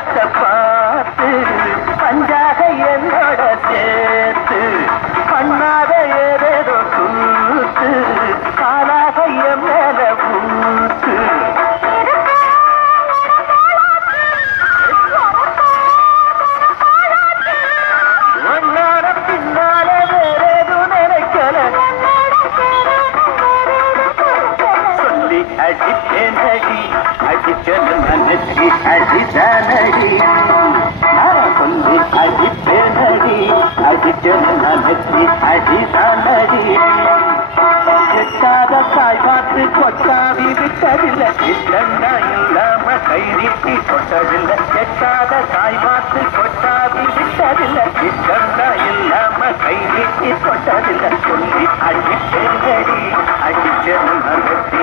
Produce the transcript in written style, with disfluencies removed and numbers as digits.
பழத்தை பார்த்து பஞ்சாக என்னோட சேர்த்து பண்ணாத ஏதேதோ கூத்து காலாக என் மேல பூத்து ஒன்னார பின்னால வேறேதும் நினைக்கல சொல்லி அடித்தேனடி அடிச்சது மனசி அடிதானடி சொல்லி அடித்தேனடி அடிச்சது மனசி அடிதானடி எட்டாத தாய் பார்த்து கொட்டாவி விட்டதில்லை இல்லன்னா இல்லாம கை நீட்டி கொட்டதில்லை எட்டாத தாய் பார்த்து கொட்டாவி விட்டதில்லை இல்லன்னா இல்லாம கை நீட்டி கொட்டதில்லை சொல்லி அடித்தேனடி அடிச்சது மனசி